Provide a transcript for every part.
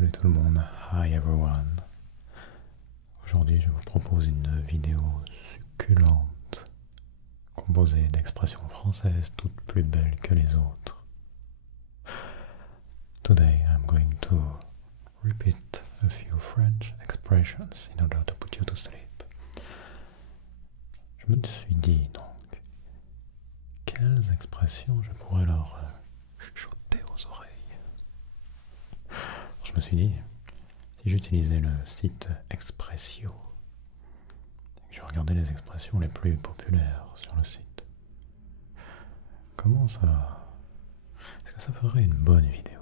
Salut tout le monde, hi everyone. Aujourd'hui je vous propose une vidéo succulente, composée d'expressions françaises toutes plus belles que les autres. Today I'm going to repeat a few French expressions in order to put you to sleep. Je me suis dit donc, quelles expressions je pourrais leur chuchoter aux oreilles. Je me suis dit, si j'utilisais le site Expressio, et que je regardais les expressions les plus populaires sur le site, comment ça... Est-ce que ça ferait une bonne vidéo?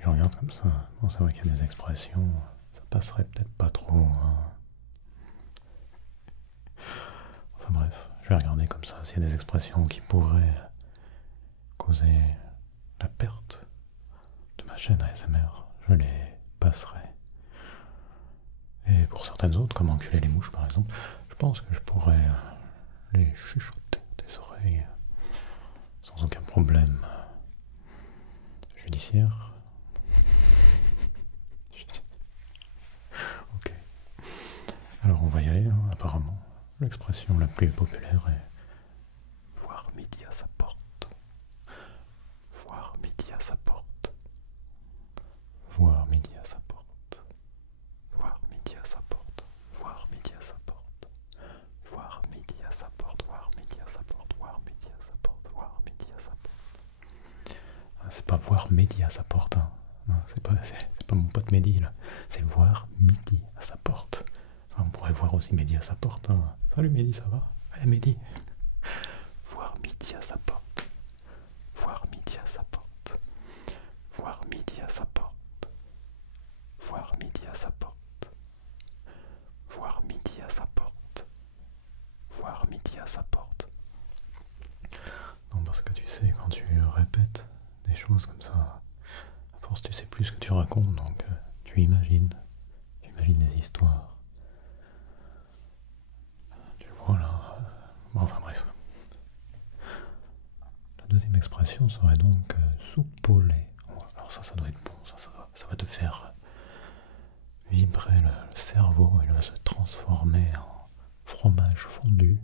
Je regarde comme ça, bon c'est vrai qu'il y a des expressions, ça passerait peut-être pas trop, hein. Enfin bref, je vais regarder comme ça s'il y a des expressions qui pourraient causer la perte de ma chaîne ASMR, je les passerai. Et pour certaines autres, comme enculer les mouches par exemple, je pense que je pourrais les chuchoter des oreilles sans aucun problème judiciaire. Ok. Alors on va y aller, hein. Apparemment, l'expression la plus populaire est voir midi à sa porte. Voir midi à sa porte. Voir midi à sa porte. Voir midi à sa porte. Voir midi à sa porte. Voir midi à sa porte. Voir midi à sa porte. Voir midi à sa porte. Voir midi à sa porte. Ah, c'est pas voir midi à sa porte, hein. Non, c'est pas mon pote Mehdi là. C'est voir midi à sa porte. Enfin, on pourrait voir aussi Mehdi à sa porte, hein. Salut Mehdi, ça va? Allez Mehdi. Voir midi à sa porte. Voir midi à sa porte. Voir midi à sa porte. Voir midi à sa porte. Voir midi à sa porte. Voir midi à sa porte. Non, parce que tu sais, quand tu répètes des choses comme ça, à force tu sais plus ce que tu racontes, donc tu imagines des histoires. Tu vois là. Bon, enfin bref. La deuxième expression serait donc soupolé. Alors ça doit être bon, ça va te faire vibrer le cerveau, il va se transformer en fromage fondu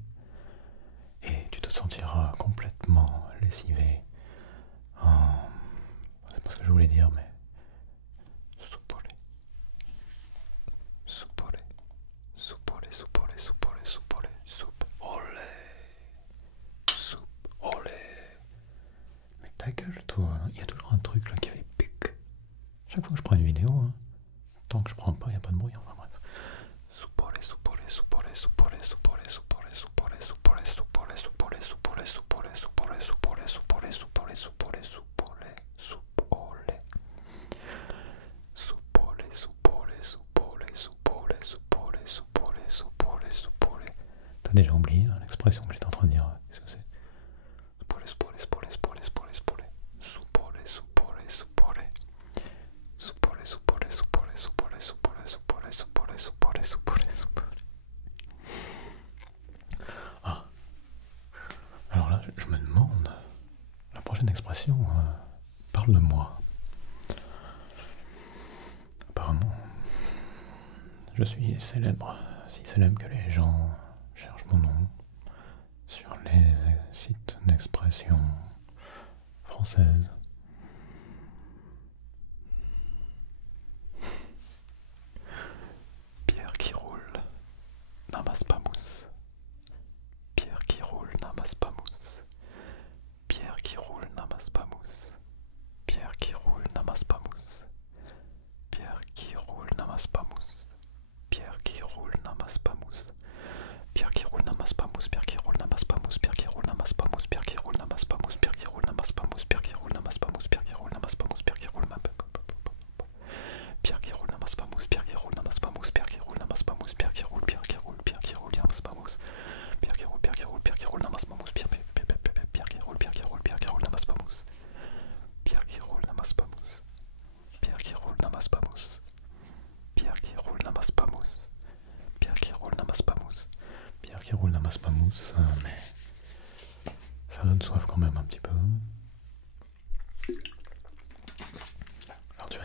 et tu te sentiras complètement lessivé. C'est pas ce que je voulais dire, mais soupolé. Soupolé. Soupolé, soupolé, soupolé, soupolé, soupe olé. Soupe olé. Mais ta gueule toi, il y a toujours un truc là qui fait pic. Chaque fois que je prends une vidéo, hein, tant que je prends pas, il n'y a pas de bruit, enfin bref. Soupolé, soupolé, soupolé, soupolé, soupolé, soupolé, soupolé, soupolé, soupolé, soupolé, soupolé, soupolé, soupolé, soupolé, soupolé, soupolé, soupolé, soupolé, soupolé. Soupolé, soupolé, soupolé, soupolé, soupolé, soupolé, soupolé, soupolé. T'as déjà oublié l'expression que j'étais en train de dire? Qu'est-ce que c'est? Soupolé, soupolé, soupolé, soupolé, soupolé, soupolé. Soupolé, soupolé, soupolé. Soupolé, soupolé, soupolé, soupolé, soupolé, soupolé, soupolé, soupolé, soupolé, soupolé. Ah. Alors là, je me demande, la prochaine expression parle de moi. Apparemment, je suis célèbre, si célèbre que les gens cherchent mon nom sur les sites d'expression françaises. Pierre qui roule n'amasse pas mousse. Pierre qui roule n'amasse pas mousse. Pierre qui roule n'amasse pas mousse. Pierre qui roule n'amasse pas mousse. Pierre qui roule n'amasse pas mousse. Pierre qui roule n'amasse pas mousse. Pierre qui roule n'amasse pas mousse. Pierre qui roule n'amasse pas mousse. Pierre qui roule n'amasse pas mousse. Pierre qui roule n'amasse pas mousse. Pierre qui roule n'amasse pas mousse. Pierre qui roule n'amasse pas mousse. Pierre qui roule n'amasse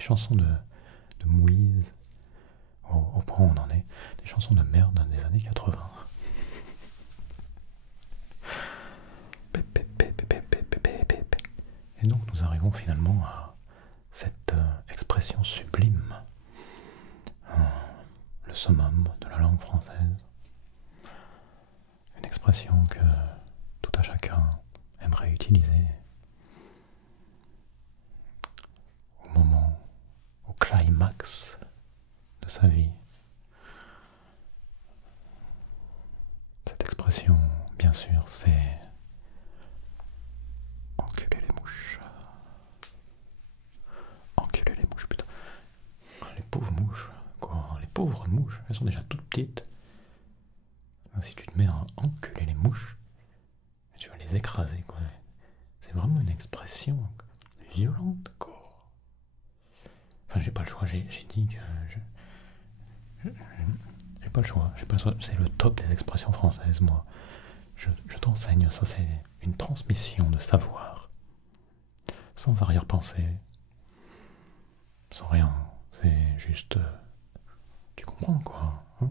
des chansons de mouise, au point où on en est, des chansons de merde des années 80. Et donc nous arrivons finalement à cette expression sublime, le summum de la langue française, une expression que tout à chacun aimerait utiliser au moment, au climax de sa vie. Cette expression, bien sûr, c'est enculer les mouches. Enculer les mouches, putain. Les pauvres mouches, quoi. Les pauvres mouches, elles sont déjà toutes petites. Si tu te mets à enculer les mouches, tu vas les écraser, quoi. C'est vraiment une expression violente, quoi. Enfin, j'ai pas le choix, j'ai dit que j'ai pas le choix, c'est le top des expressions françaises, moi. Je t'enseigne, ça c'est une transmission de savoir, sans arrière-pensée, sans rien, c'est juste, tu comprends quoi, hein?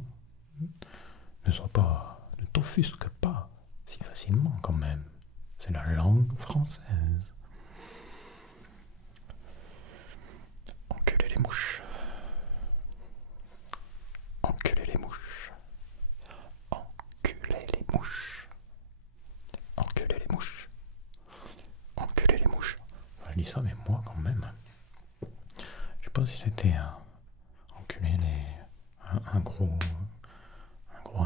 Ne t'offusque pas si facilement quand même, c'est la langue française. Enculer les mouches. Enculer les mouches. Enculer les mouches. Enculer les mouches. Enculer les mouches. Enfin, je dis ça, mais moi quand même. Je sais pas si c'était enculer un gros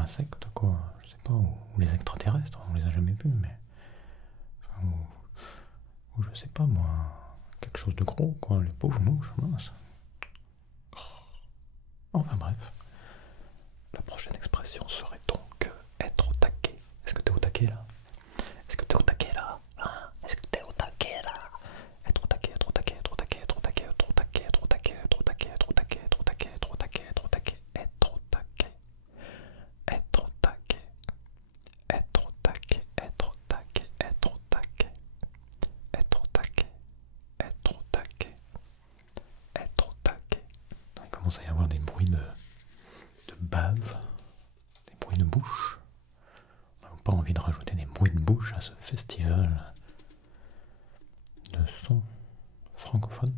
insecte, quoi. Je sais pas, ou les extraterrestres, on les a jamais vus, mais. Enfin, ou je sais pas moi, quelque chose de gros, quoi. Les pauvres mouches, mince. Enfin bref. La prochaine expression serait donc être au taquet. Est-ce que t'es au taquet là? Est-ce que t'es au taquet là? Hein? Est-ce que t'es au taquet là? Être au taquet, être au taquet, être au taquet, être au taquet, être au taquet, être au taquet, être au taquet, être au taquet, être au taquet, être au taquet, être au taquet, être au taquet, être au taquet, être au taquet, être au taquet, être au taquet, être au taquet, être au taquet, être au taquet. Il commence à y avoir des bruits de bave, des bruits de bouche. On n'a pas envie de rajouter des bruits de bouche à ce festival de sons francophones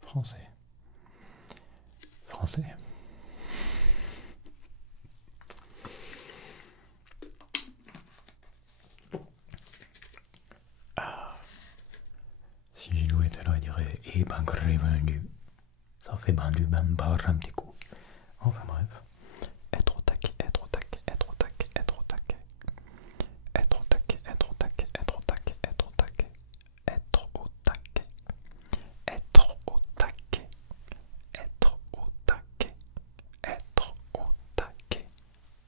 français. Si Gilou était là, il dirait eh ben vendu. Ça fait bandu ben barre un petit coup. Enfin bref. Être au taquet, être au taquet, être au taquet, être au taquet. Être au taquet, être au taquet, être au taquet, être au taquet. Être au taquet. Être au taquet. Être au taquet. Être au taquet.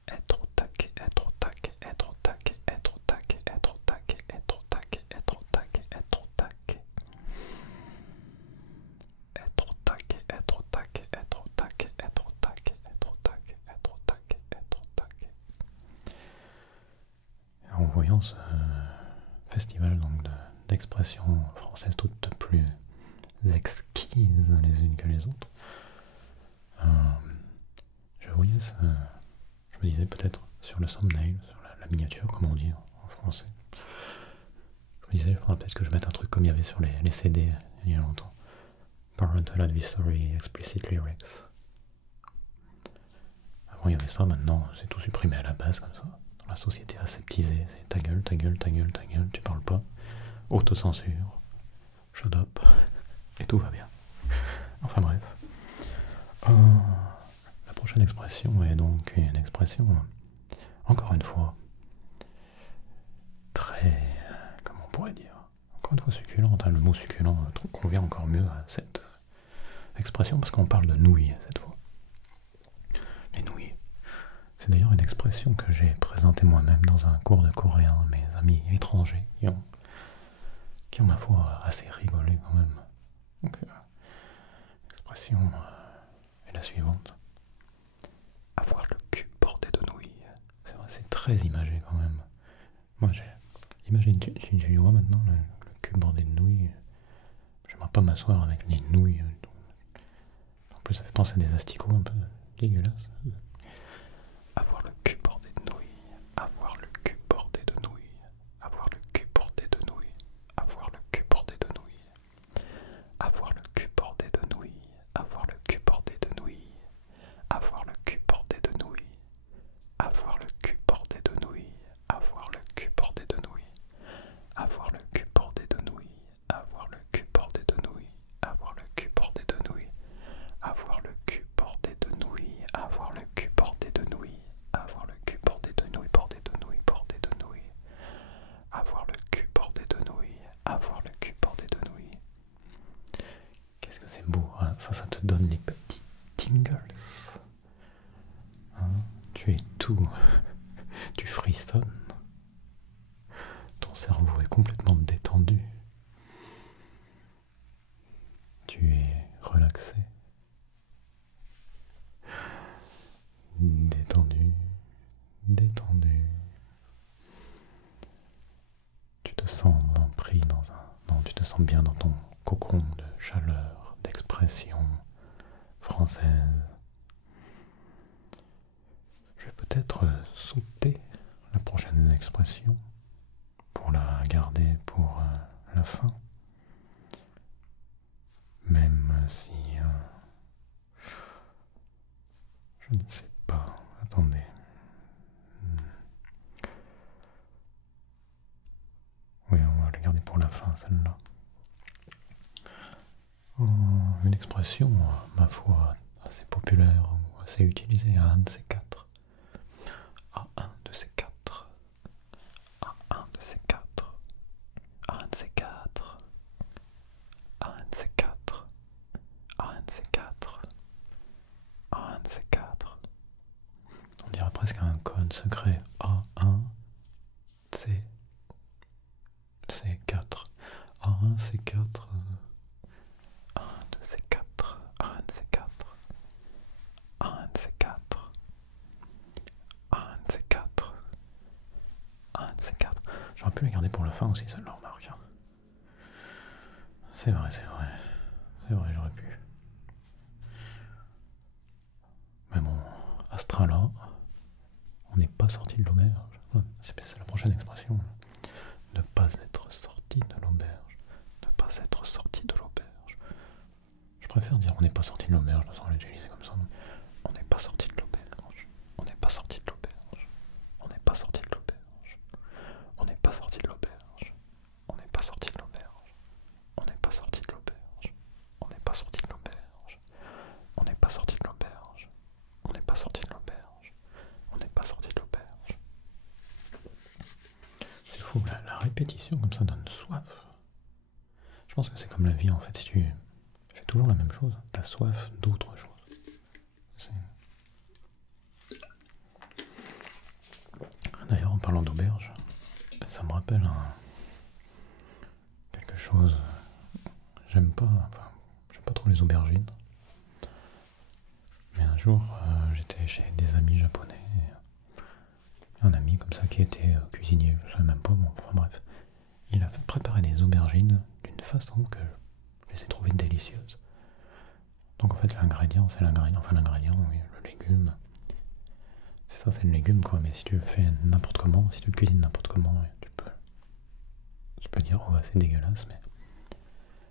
Être au taquet, être au taquet, être au taquet, être au taquet, être au taquet, être au taquet, être au taquet, être au taquet. Être au taquet, être au taquet, être au taquet, être au taquet, être au taquet, être au taquet, être au taquet. En voyant ce festival donc d'expressions françaises toutes plus exquises les unes que les autres, je voyais je me disais peut-être sur le thumbnail, sur la miniature comme on dit en français, je me disais il faudra peut-être que je mette un truc comme il y avait sur les CD il y a longtemps. Parental Advisory Explicit Lyrics. Avant il y avait ça, maintenant c'est tout supprimé à la base comme ça. Dans la société aseptisée, c'est ta gueule, ta gueule, ta gueule, ta gueule, tu parles pas. Autocensure, shut up, et tout va bien. Enfin bref. La prochaine expression est donc une expression, encore une fois, très, comment on pourrait dire, encore une fois succulente, hein, le mot succulent convient encore mieux à cette expression parce qu'on parle de nouilles cette fois. Les nouilles. C'est d'ailleurs une expression que j'ai présentée moi-même dans un cours de coréen à mes amis étrangers qui ont ma foi assez rigolé quand même. Donc, l'expression est la suivante. Avoir le cul bordé de nouilles. C'est vrai, c'est très imagé quand même. Moi, imagine, tu vois maintenant le cul bordé de nouilles. J'aimerais pas m'asseoir avec les nouilles plus, ça fait penser à des asticots un peu dégueulasses. Avoir le cul bordé de nouilles. Avoir le cul bordé de nouilles. Avoir le cul bordé de nouilles. Avoir le cul bordé de nouilles. Avoir le cul bordé de nouilles. Avoir le cul bordé de nouilles. Avoir le cul bordé de nouilles. Avoir le cul bordé de nouilles. Avoir le cul bordé de nouilles. Avoir le cul bordé de nouilles. Avoir le cul bordé de nouilles. Avoir le cul bordé de nouilles. Avoir le cul bordé de nouilles. Avoir le cul bordé de nouilles. Avoir le cul bordé de nouilles. Bordé de nouilles. Bordé de nouilles. Avoir le cul bordé de nouilles. Avoir le cul bordé de nouilles. Qu'est-ce que c'est beau, hein, ça te donne les petits tingles. Hein, tu es tout, tu frissonnes. Ton cerveau est complètement détendu. Tu es relaxé. Détendu, détendu. Tu te sens pris dans un... Non, tu te sens bien dans ton cocon de chaleur, d'expression française. Je vais peut-être sauter la prochaine expression pour la garder pour la fin. Même si... je ne sais pas. Attendez. Oui, on va la garder pour la fin, celle-là. Une expression, ma foi, assez populaire ou assez utilisée à un de ces quatre. À un de ces quatre. À un de ces quatre. À un de ces quatre. À un de ces quatre. À un de ces quatre. À un de ces quatre. On dirait presque un code secret. A1 C C4. A1 C4. A1 de ces quatre. A1 de ces quatre. A1 de ces quatre. A1 de ces quatre. A1 de ces quatre. J'aurais pu la garder pour la fin aussi, celle-là, remarque. C'est vrai, c'est vrai. C'est vrai, j'aurais pu. Mais bon, Astrala, on n'est pas sorti de l'auberge. C'est la prochaine expression. Ne pas être sorti de l'auberge. Ne pas être sorti de l'auberge. Je préfère dire on n'est pas sorti de l'auberge, sans l'utiliser comme ça. On n'est pas sorti de l'auberge. On n'est pas sorti de l'auberge. On n'est pas sorti de l'auberge. On n'est pas sorti de l'auberge. On n'est pas sorti de l'auberge. On n'est pas sorti de l'auberge. On n'est pas sorti de l'auberge. On n'est pas sorti de l'auberge. On n'est pas sorti de l'auberge. On n'est pas sorti de l'auberge. C'est fou, la répétition comme ça donne soif. Je pense que c'est comme la vie en fait, si tu fais toujours la même chose, t'as soif d'autre chose. D'ailleurs, en parlant d'auberge, ça me rappelle quelque chose. J'aime pas trop les aubergines. Mais un jour, j'étais chez des amis japonais. Un ami comme ça qui était cuisinier, je sais même pas, bon, enfin bref. Il a préparé des aubergines d'une façon que je les ai trouvées délicieuses. Donc en fait l'ingrédient, c'est l'ingrédient, oui, le légume. C'est ça, c'est le légume quoi, mais si tu le fais n'importe comment, si tu le cuisines n'importe comment, tu peux dire oh bah, c'est dégueulasse, mais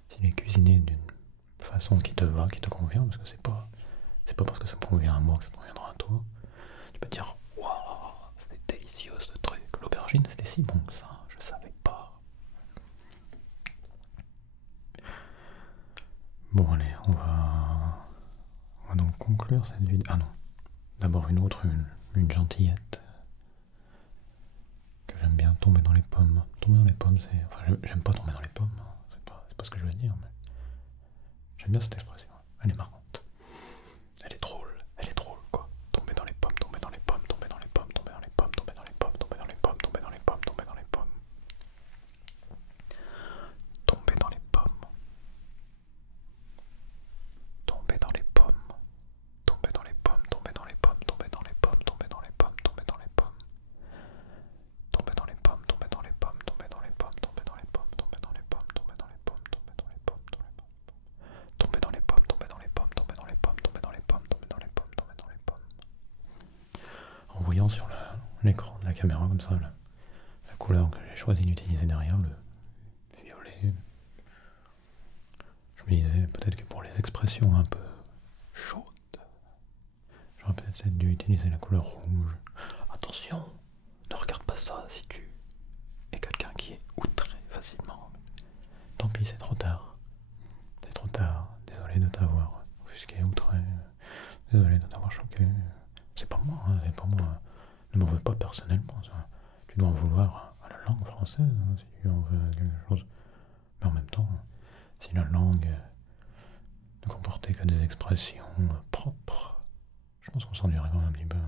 s'il est cuisiné d'une façon qui te va, qui te convient, parce que c'est pas parce que ça me convient à moi que ça te conviendra à toi, tu peux te dire waouh, c'était délicieux ce truc, l'aubergine c'était si bon que ça, je savais pas. Bon allez, on va donc conclure cette vidéo. Ah non, d'abord une gentillette que j'aime bien, tomber dans les pommes. Tomber dans les pommes, c'est... Enfin, j'aime pas tomber dans les pommes, hein. C'est pas ce que je veux dire, mais... J'aime bien cette expression, elle est marrante. Elle est drôle, quoi. Tomber dans les pommes, tomber dans les pommes, tomber dans les pommes, tomber dans les pommes, tomber dans les pommes, tomber dans les pommes, tomber dans les pommes, tomber dans les pommes. Tomber dans les pommes. Tomber dans les pommes. Tomber dans les pommes, tomber dans les pommes, tomber dans les pommes, tomber dans les pommes, tomber dans les pommes. Tomber dans les pommes, tomber dans les pommes, tomber dans les pommes, tomber dans les pommes, tomber dans les pommes, tomber dans les pommes, tomber dans les pommes, tomber dans les pommes, tomber dans les pommes, tomber dans les pommes, voyant sur l'écran de la caméra comme ça, la couleur que j'ai choisi d'utiliser derrière, le violet, je me disais peut-être que pour les expressions un peu chaudes, j'aurais peut-être dû utiliser la couleur rouge. Attention, ne regarde pas ça si tu es quelqu'un qui est outré facilement. Tant pis, c'est trop tard. C'est trop tard. Désolé de t'avoir offusqué, outré. Désolé de t'avoir choqué. C'est pas moi, hein, c'est pas moi. Ne m'en veux pas personnellement. Ça. Tu dois en vouloir à la langue française, hein, si tu en veux quelque chose. Mais en même temps, si la langue ne comportait que des expressions propres, je pense qu'on s'ennuierait quand même un petit peu.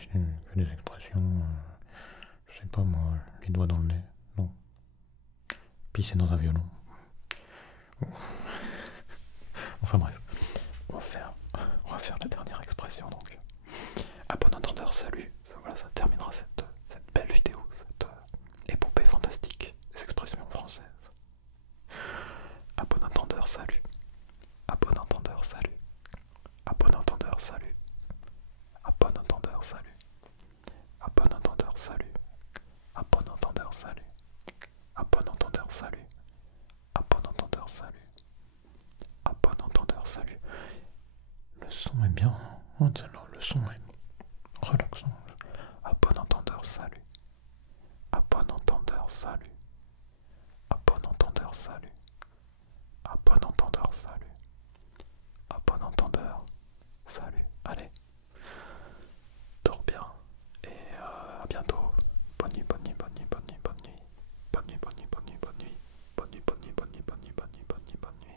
Si que des expressions, je sais pas moi, les doigts dans le nez, non. Pisser dans un violon. Enfin bref, on va faire la dernière expression donc. À bon entendeur, salut. Voilà, ça terminera cette belle vidéo, cette épopée fantastique des expressions françaises. À bon entendeur, salut. À bon entendeur, salut. À bon entendeur, salut. À bon entendeur, salut. À bon entendeur, salut. À bon entendeur, salut. À bon entendeur, salut. À bon entendeur, salut. À bon entendeur, salut. Le son est bien, hein, le son est relaxant. À bon entendeur, salut. À bon entendeur, salut. À bon entendeur, salut. À bon entendeur, salut. À bon entendeur, salut. Allez, dors bien et à bientôt. Bonne nuit, bonne nuit, bonne nuit, bonne nuit, bonne nuit. Bonne nuit, bonne nuit, bonne nuit, bonne nuit. Bonne nuit, bonne nuit, bonne nuit, bonne nuit, bonne nuit, bonne nuit, bonne nuit.